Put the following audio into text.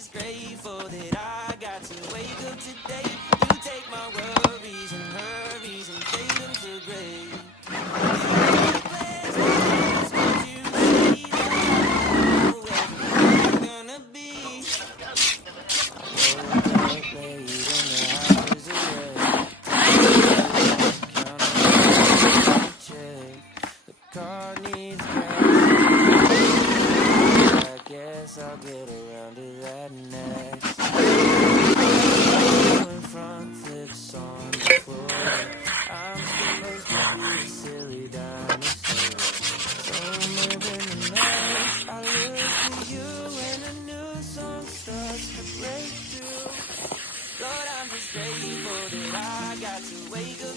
just grateful that I got to wake up today. You take my worries and hurries and fade them to gray. You plans for what you say that I know where you're gonna be. Woke up late and the hours away. Count on the check. The car needs gas. I guess I'll get around to that next. In front, flips on the floor. I'm supposed to be a silly dinosaur. So I'm living the night. I look at you and a new song starts to break through. Lord, I'm just grateful that I got to wake up